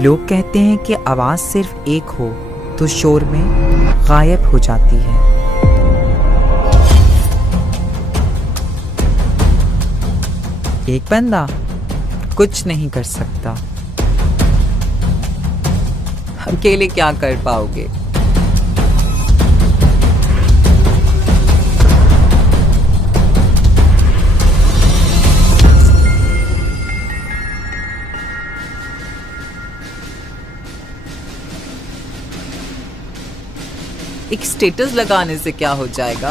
लोग कहते हैं कि आवाज सिर्फ एक हो तो शोर में गायब हो जाती है। एक बंदा कुछ नहीं कर सकता, अकेले क्या कर पाओगे? एक स्टेटस लगाने से क्या हो जाएगा?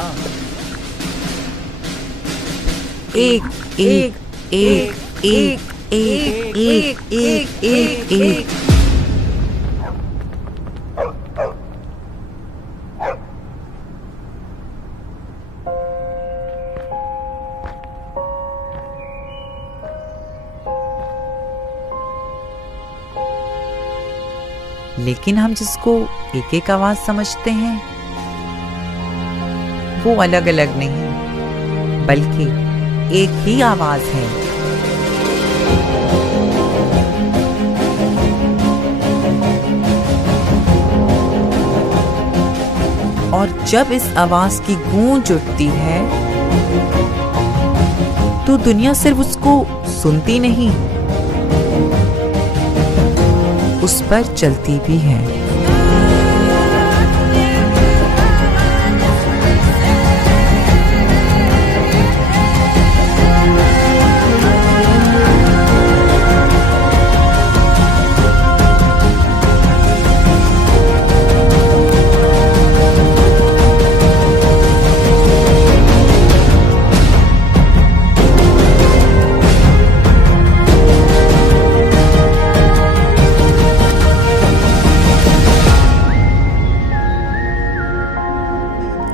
एक एक एक एक एक एक एक एक एक लेकिन हम जिसको एक एक आवाज समझते हैं वो अलग अलग नहीं बल्कि एक ही आवाज है। और जब इस आवाज की गूंज उठती है तो दुनिया सिर्फ उसको सुनती नहीं, उस पर चलती भी है।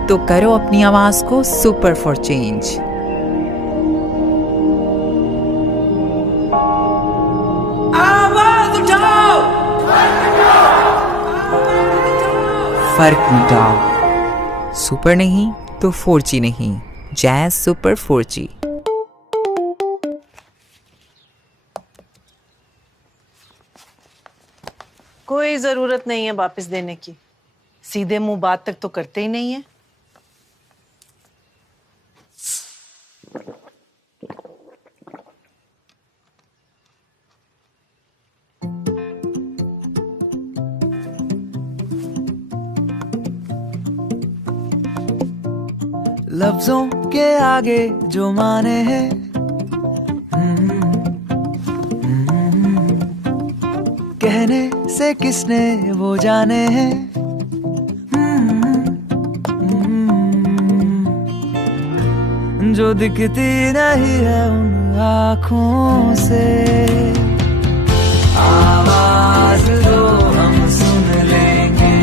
तो करो अपनी आवाज को सुपर फॉर चेंज। आवाज उठाओ, फर्क मिटाओ। सुपर नहीं तो 4G नहीं, जैज़ सुपर 4G। कोई जरूरत नहीं है वापस देने की, सीधे मुंह बात तक तो करते ही नहीं है। लफ्जों के आगे जो माने हैं, कहने से किसने वो जाने हैं। जो दिखती नहीं है उन आँखों से, आवाज दो हम सुन लेंगे।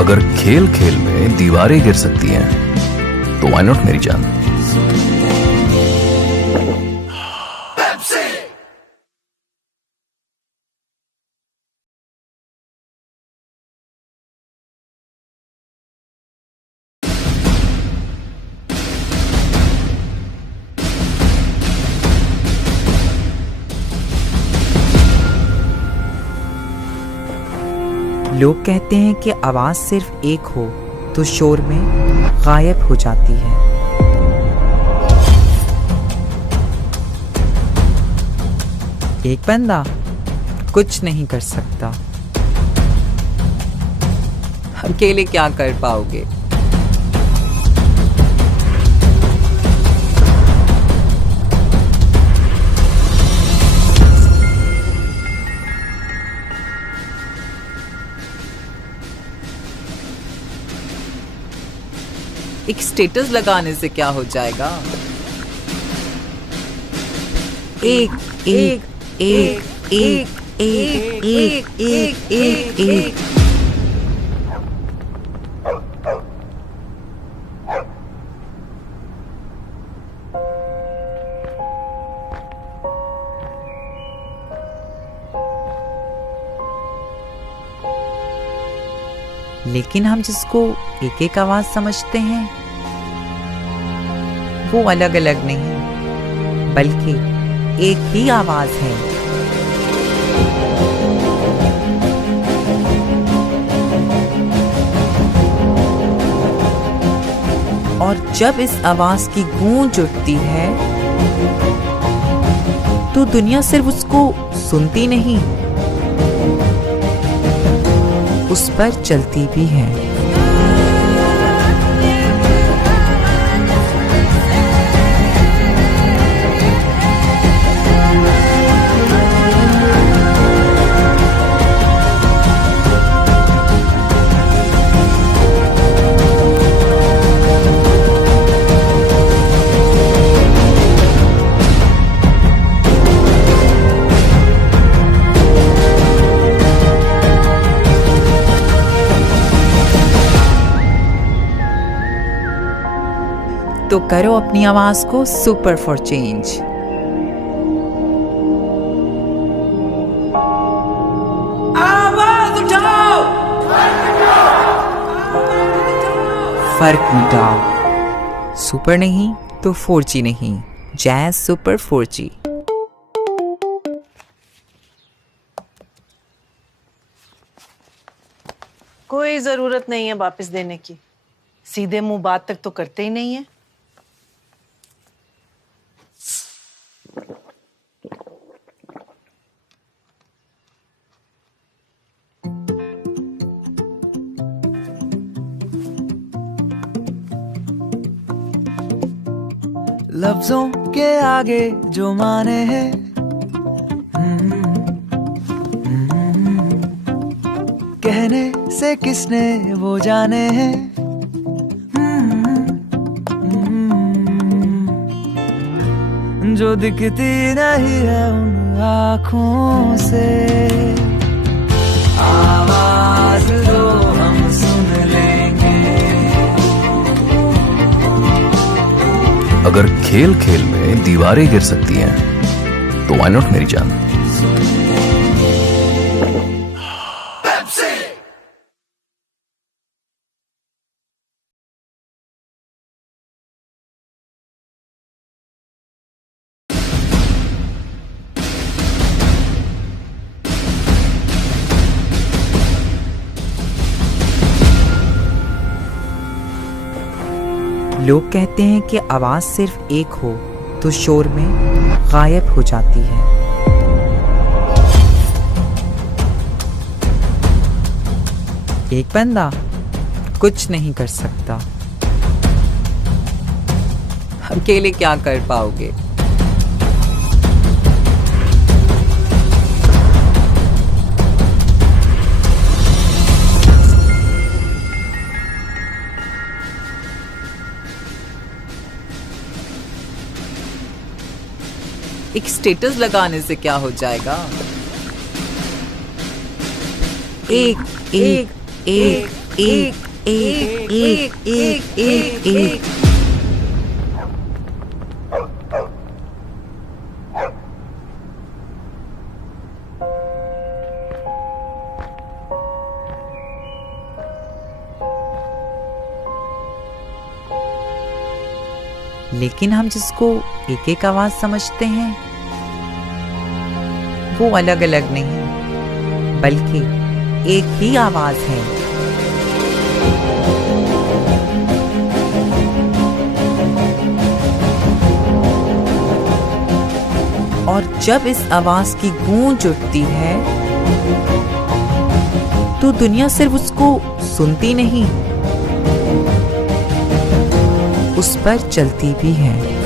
अगर खेल खेल में दीवारें गिर सकती हैं तो व्हाई नॉट मेरी जान। लोग कहते हैं कि आवाज सिर्फ एक हो तो शोर में गायब हो जाती है। एक बंदा कुछ नहीं कर सकता, अकेले क्या कर पाओगे? एक स्टेटस लगाने से क्या हो जाएगा? एक एक एक एक एक एक एक एक एक लेकिन हम जिसको एक एक आवाज समझते हैं वो अलग अलग नहीं बल्कि एक ही आवाज है। और जब इस आवाज की गूंज उठती है तो दुनिया सिर्फ उसको सुनती नहीं, उस पर चलती भी है। तो करो अपनी आवाज को सुपर फॉर चेंज। आवाज उठाओ, फर्क मिटाओ। सुपर नहीं तो 4G नहीं, जैज सुपर 4G। कोई जरूरत नहीं है वापस देने की, सीधे मुंह बात तक तो करते ही नहीं है। लफ्जों के आगे जो माने हैं, कहने से किसने वो जाने हैं। जो दिखती नहीं है उन आँखों से, आवाज दो हम सुन लेंगे। अगर खेल खेल में दीवारें गिर सकती हैं तो व्हाई नॉट मेरी जान। लोग कहते हैं कि आवाज सिर्फ एक हो तो शोर में गायब हो जाती है। एक बंदा कुछ नहीं कर सकता, अकेले क्या कर पाओगे। एक स्टेटस लगाने से क्या हो जाएगा। एक एक एक एक एक एक एक एक एक लेकिन हम जिसको एक एक आवाज समझते हैं वो अलग अलग नहीं बल्कि एक ही आवाज है। और जब इस आवाज की गूंज उठती है तो दुनिया सिर्फ उसको सुनती नहीं, उस पर चलती भी है।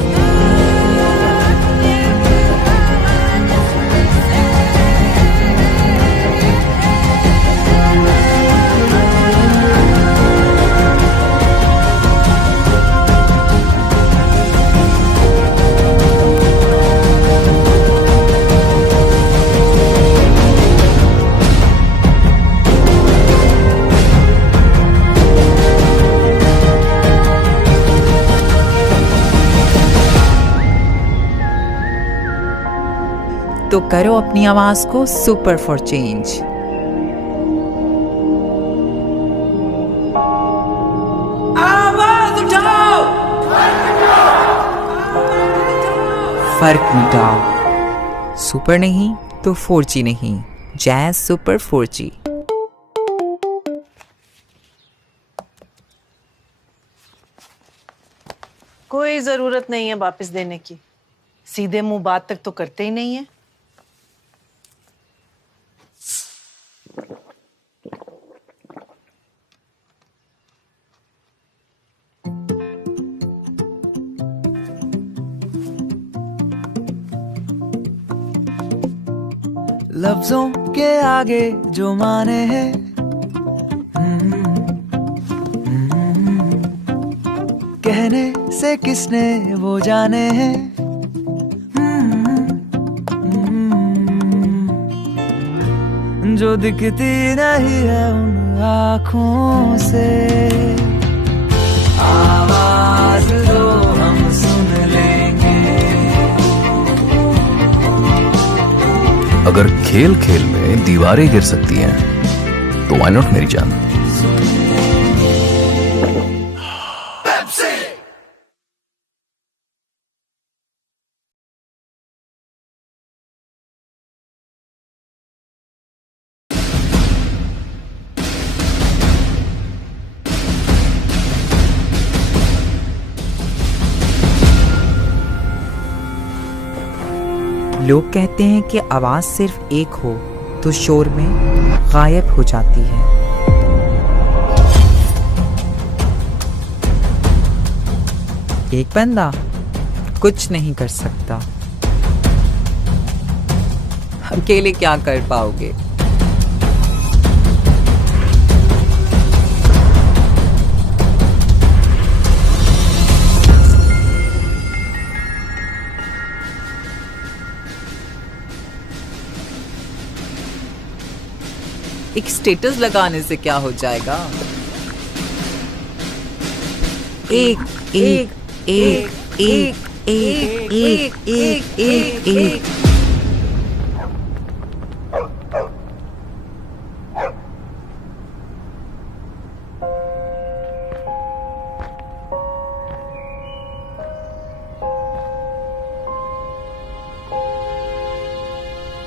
तो करो अपनी आवाज को सुपर फॉर चेंज। आवाज उठाओ, फर्क मिटाओ। सुपर नहीं तो 4G नहीं, जैज़ सुपर 4G। कोई जरूरत नहीं है वापस देने की, सीधे मुंह बात तक तो करते ही नहीं है। लफ्जों के आगे जो माने हैं, कहने से किसने वो जाने हैं। जो दिखती नहीं है उन आँखों से, आवाज दो हम सुन लेंगे। अगर खेल खेल में दीवारें गिर सकती हैं तो व्हाई नॉट मेरी जान। लोग कहते हैं कि आवाज सिर्फ एक हो तो शोर में गायब हो जाती है। एक बंदा कुछ नहीं कर सकता, अकेले क्या कर पाओगे। एक स्टेटस लगाने से क्या हो जाएगा। एक एक एक एक एक एक एक एक एक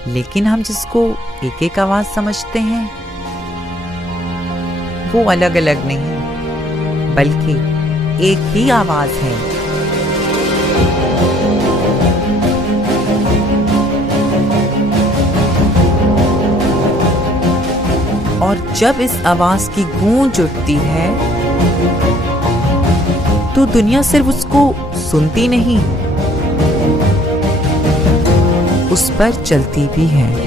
लेकिन हम जिसको एक एक आवाज समझते हैं वो अलग अलग नहीं बल्कि एक ही आवाज है। और जब इस आवाज की गूंज उठती है तो दुनिया सिर्फ उसको सुनती नहीं, उस पर चलती भी है।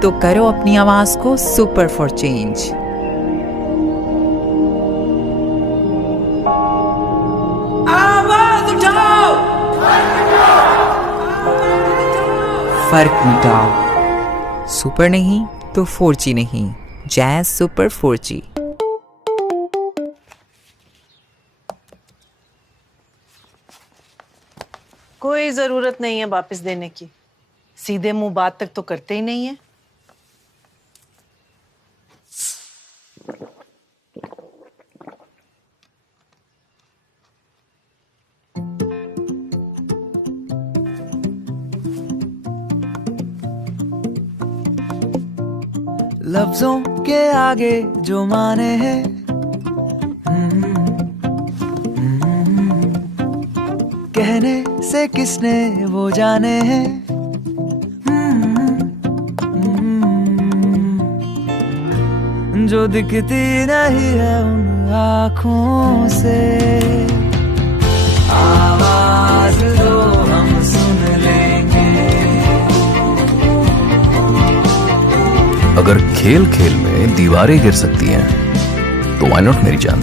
तो करो अपनी आवाज को सुपर फॉर चेंज। आवाज उठाओ, फर्क मिटाओ। सुपर नहीं तो 4G नहीं, जैज़ सुपर 4G। कोई जरूरत नहीं है वापस देने की, सीधे मुंह बात तक तो करते ही नहीं है। लफ्जों के आगे जो माने हैं, कहने से किसने वो जाने हैं। जो दिखती नहीं है उन आँखों से, आवाज दो हम सुन लेंगे। अगर खेल खेल में दीवारें गिर सकती हैं तो व्हाई नॉट मेरी जान।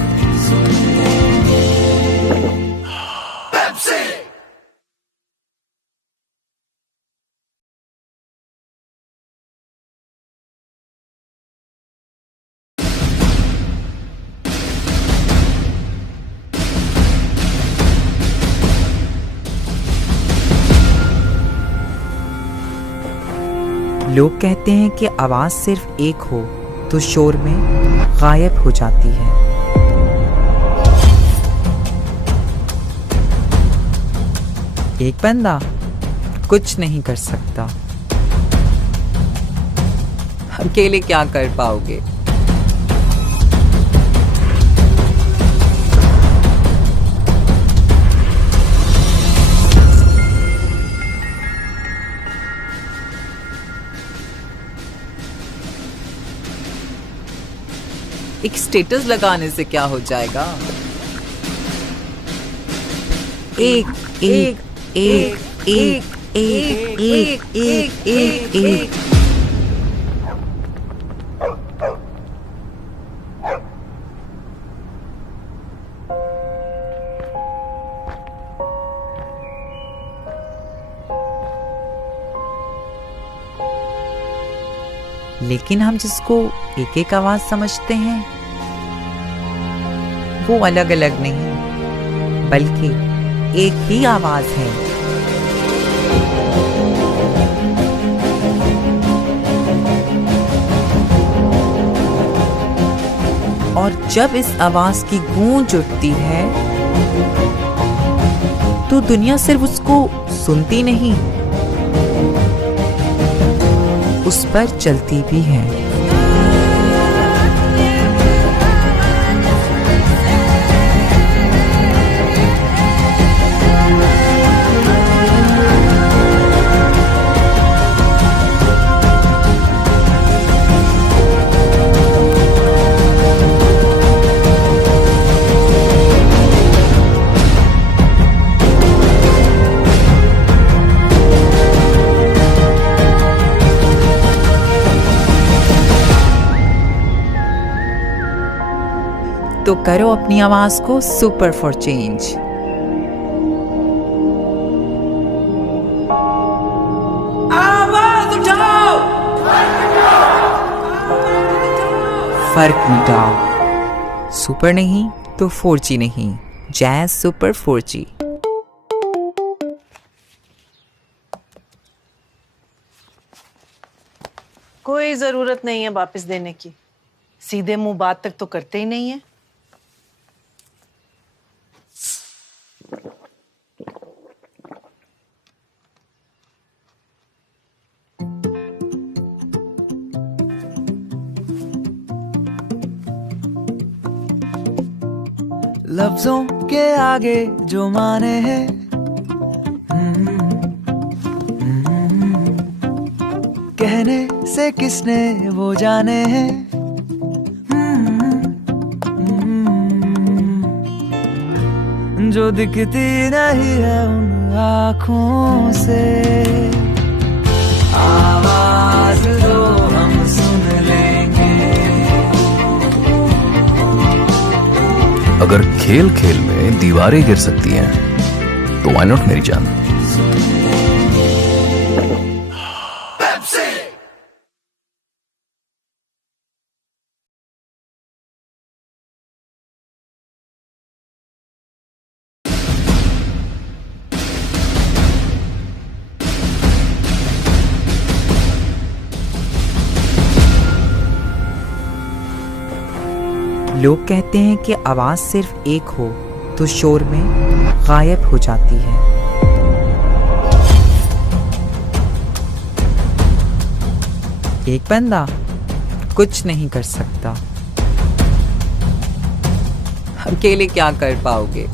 लोग कहते हैं कि आवाज सिर्फ एक हो तो शोर में गायब हो जाती है। एक बंदा कुछ नहीं कर सकता, अकेले क्या कर पाओगे? एक स्टेटस लगाने से क्या हो जाएगा? एक एक एक एक एक एक एक एक एक लेकिन हम जिसको एक एक आवाज समझते हैं वो अलग अलग नहीं बल्कि एक ही आवाज है। और जब इस आवाज की गूंज उठती है तो दुनिया सिर्फ उसको सुनती नहीं, उस पर चलती भी है। तो करो अपनी आवाज को सुपर फॉर चेंज। आवाज उठाओ, फर्क मिटाओ। सुपर नहीं तो 4G नहीं, जैज सुपर 4G। कोई जरूरत नहीं है वापस देने की, सीधे मुंह बात तक तो करते ही नहीं है। लफ्जों के आगे जो माने हैं, कहने से किसने वो जाने हैं। जो दिखती नहीं है उन आँखों से, आवाज दो हम सुन लेंगे। अगर खेल खेल में दीवारें गिर सकती हैं तो व्हाई नॉट मेरी जान। लोग कहते हैं कि आवाज सिर्फ एक हो तो शोर में गायब हो जाती है। एक बंदा कुछ नहीं कर सकता, अकेले क्या कर पाओगे?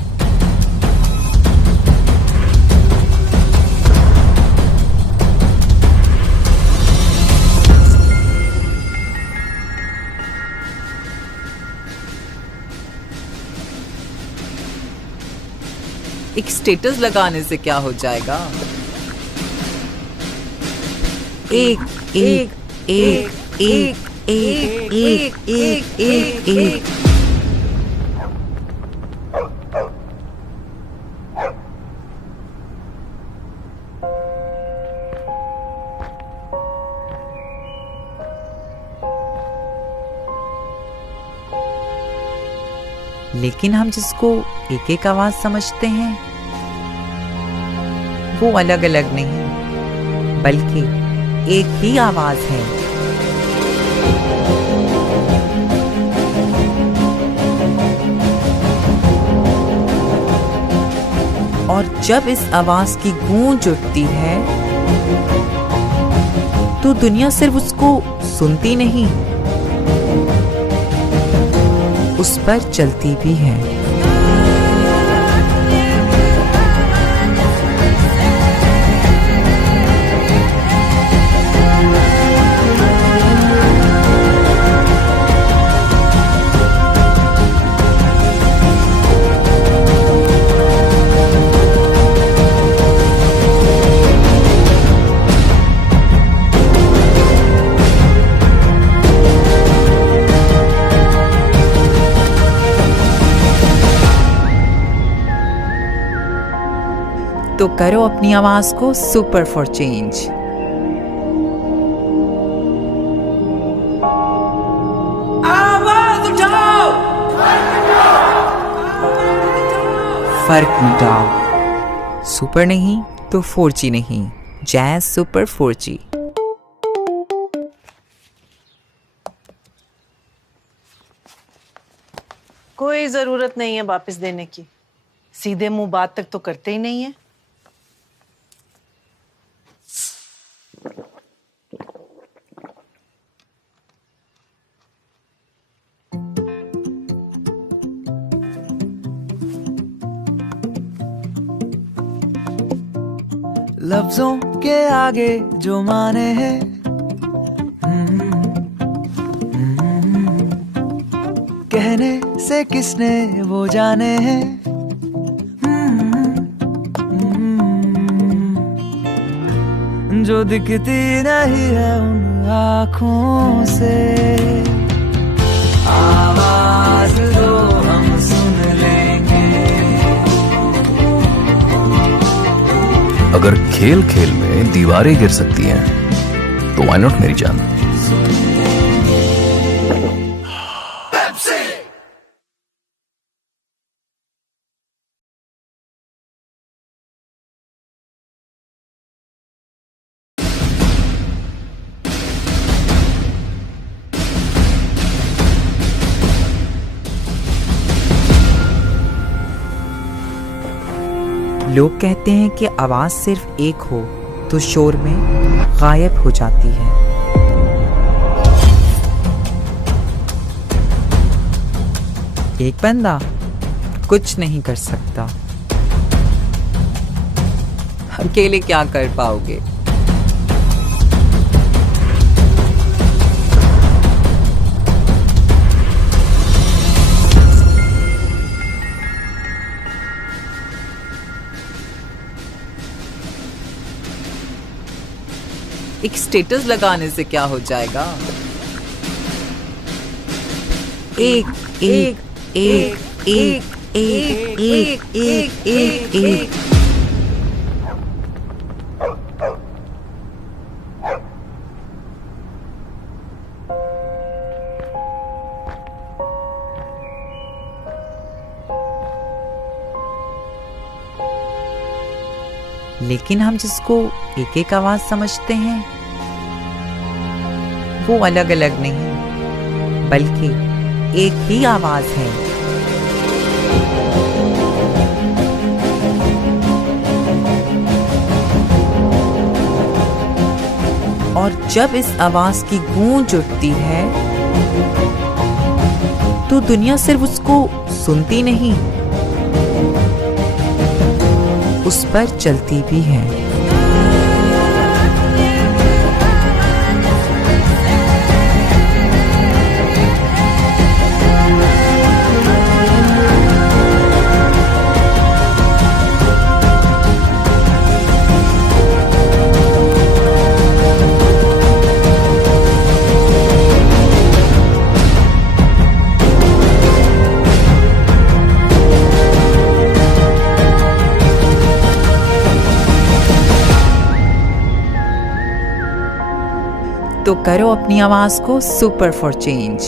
एक स्टेटस लगाने से क्या हो जाएगा? एक एक एक एक एक एक एक एक एक लेकिन हम जिसको एक एक आवाज समझते हैं वो अलग अलग नहीं बल्कि एक ही आवाज है। और जब इस आवाज की गूंज उठती है तो दुनिया सिर्फ उसको सुनती नहीं, उस पर चलती भी है। तो करो अपनी आवाज को सुपर फॉर चेंज। आवाज उठाओ, फर्क मिटाओ। सुपर नहीं तो 4G नहीं, जैज सुपर 4G। कोई जरूरत नहीं है वापस देने की, सीधे मुंह बात तक तो करते ही नहीं है। लफ्जों के आगे जो माने हैं, कहने से किसने वो जाने हैं। जो दिखती नहीं है उन आँखों से, आवाज दो हम सुन लेंगे। अगर खेल खेल में दीवारें गिर सकती हैं तो व्हाई नॉट मेरी जान। लोग कहते हैं कि आवाज सिर्फ एक हो तो शोर में गायब हो जाती है। एक बंदा कुछ नहीं कर सकता, अकेले क्या कर पाओगे। एक स्टेटस लगाने से क्या हो जाएगा। एक एक एक एक एक एक एक एक एक लेकिन हम जिसको एक एक आवाज समझते हैं वो अलग अलग नहीं बल्कि एक ही आवाज है। और जब इस आवाज की गूंज उठती है तो दुनिया सिर्फ उसको सुनती नहीं, उस पर चलती भी है। तो करो अपनी आवाज को सुपर फॉर चेंज।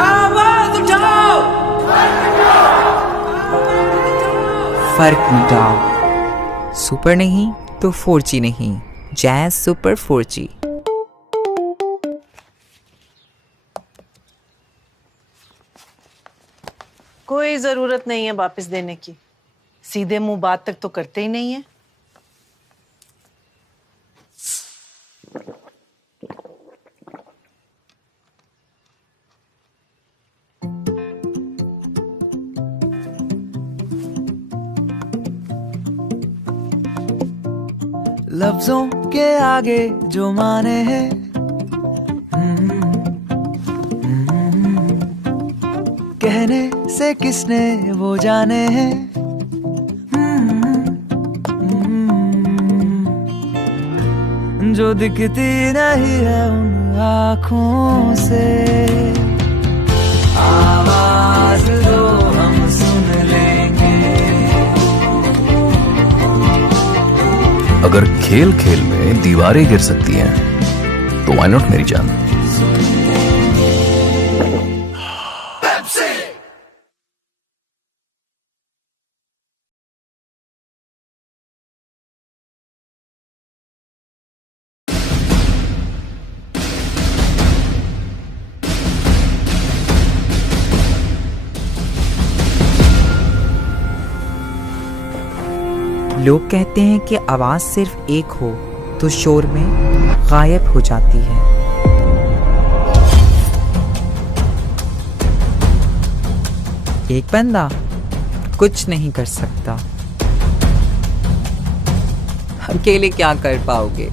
आवाज उठाओ, फर्क मिटाओ। सुपर नहीं तो 4G नहीं, जैज सुपर 4G। कोई जरूरत नहीं है वापस देने की, सीधे मुंह बात तक तो करते ही नहीं है। लफ्जों के आगे जो माने हैं, कहने से किसने वो जाने हैं। जो दिखती नहीं है उन आँखों से, आवाज दो हम सुन लेंगे। अगर खेल खेल में दीवारें गिर सकती हैं तो व्हाई नॉट मेरी जान। लोग कहते हैं कि आवाज सिर्फ एक हो तो शोर में गायब हो जाती है। एक बंदा कुछ नहीं कर सकता, अकेले क्या कर पाओगे।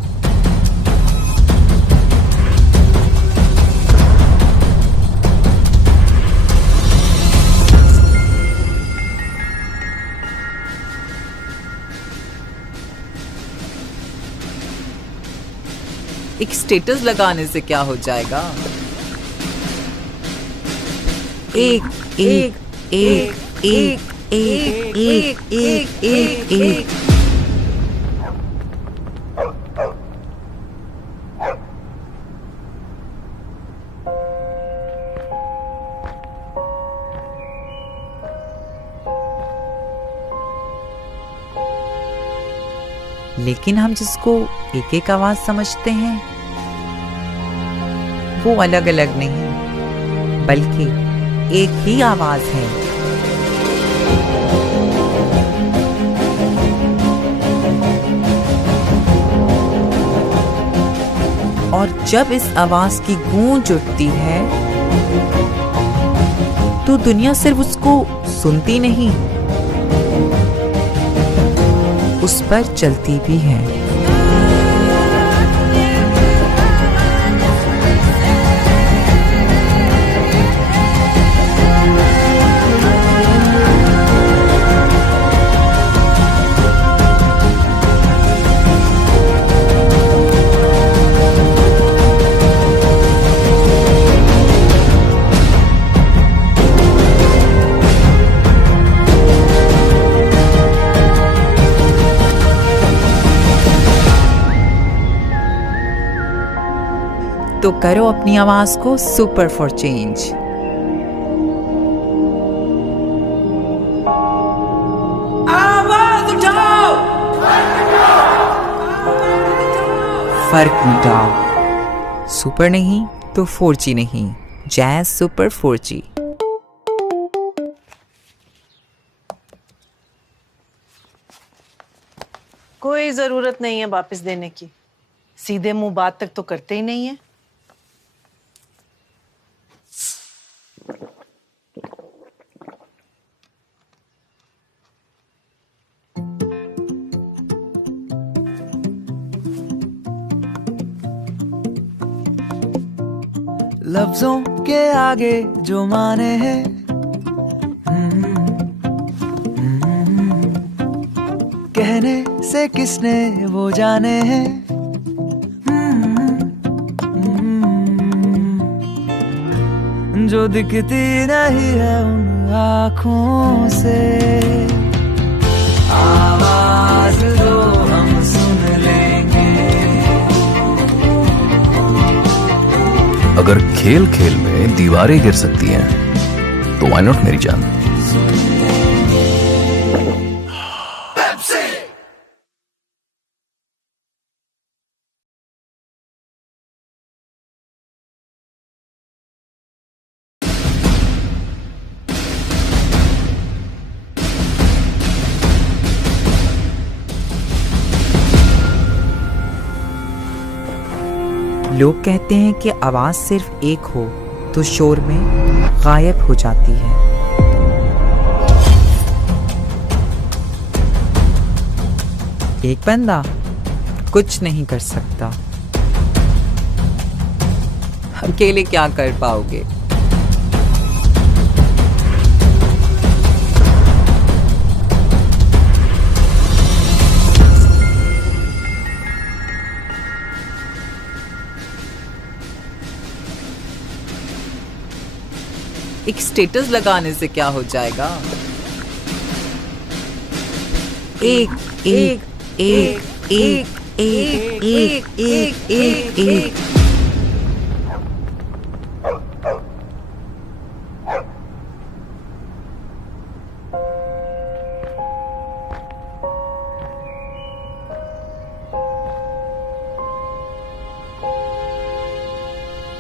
एक स्टेटस लगाने से क्या हो जाएगा। एक एक एक एक एक एक एक एक एक लेकिन हम जिसको एक एक आवाज समझते हैं वो अलग अलग नहीं बल्कि एक ही आवाज है। और जब इस आवाज की गूंज उठती है तो दुनिया सिर्फ उसको सुनती नहीं, उस पर चलती भी है। तो करो अपनी आवाज को सुपर फॉर चेंज। आवाज उठाओ, फर्क मिटाओ। सुपर नहीं तो 4G नहीं, जैज सुपर 4G। कोई जरूरत नहीं है वापस देने की, सीधे मुंह बात तक तो करते ही नहीं है। लफ्जों के आगे जो माने हैं, कहने से किसने वो जाने हैं। जो दिखती नहीं है उन आँखों से, आवाज दो हम सुन लेंगे। अगर खेल खेल में दीवारें गिर सकती हैं तो व्हाई नॉट मेरी जान। लोग कहते हैं कि आवाज सिर्फ एक हो तो शोर में गायब हो जाती है। एक बंदा कुछ नहीं कर सकता, अकेले क्या कर पाओगे? एक स्टेटस लगाने से क्या हो जाएगा? एक एक एक एक एक एक एक एक एक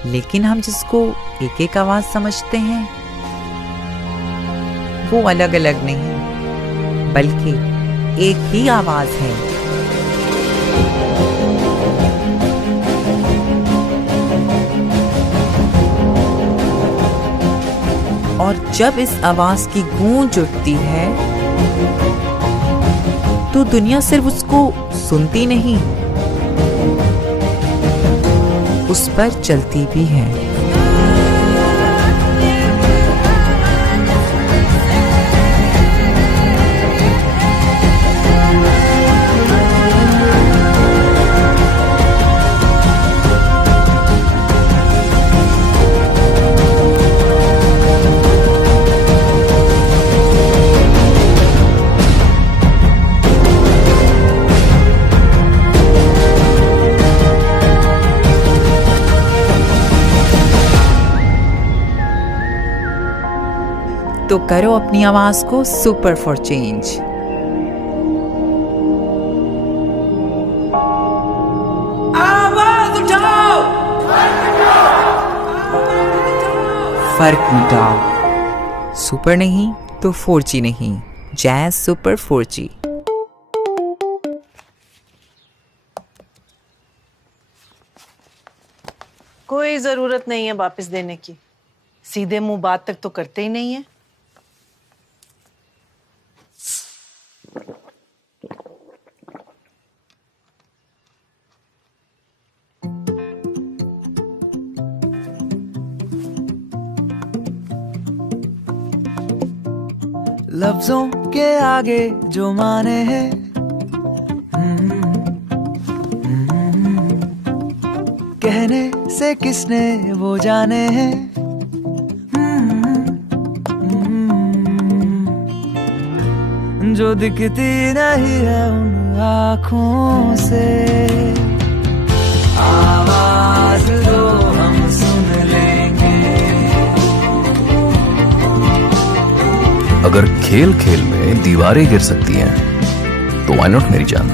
लेकिन हम जिसको एक एक आवाज समझते हैं वो अलग अलग नहीं बल्कि एक ही आवाज है। और जब इस आवाज की गूंज उठती है तो दुनिया सिर्फ उसको सुनती नहीं, उस पर चलती भी है। तो करो अपनी आवाज को सुपर फॉर चेंज। आवाज उठाओ, फर्क मिटाओ। सुपर नहीं तो 4G नहीं, जैज़ सुपर 4G। कोई जरूरत नहीं है वापस देने की, सीधे मुंह बात तक तो करते ही नहीं है। लफ्जों के आगे जो माने हैं कहने से किसने वो जाने हैं। जो दिखती नहीं है उन आँखों से आवाज दो हम सुन लेंगे। अगर खेल खेल में दीवारें गिर सकती हैं तो व्हाई नॉट मेरी जान।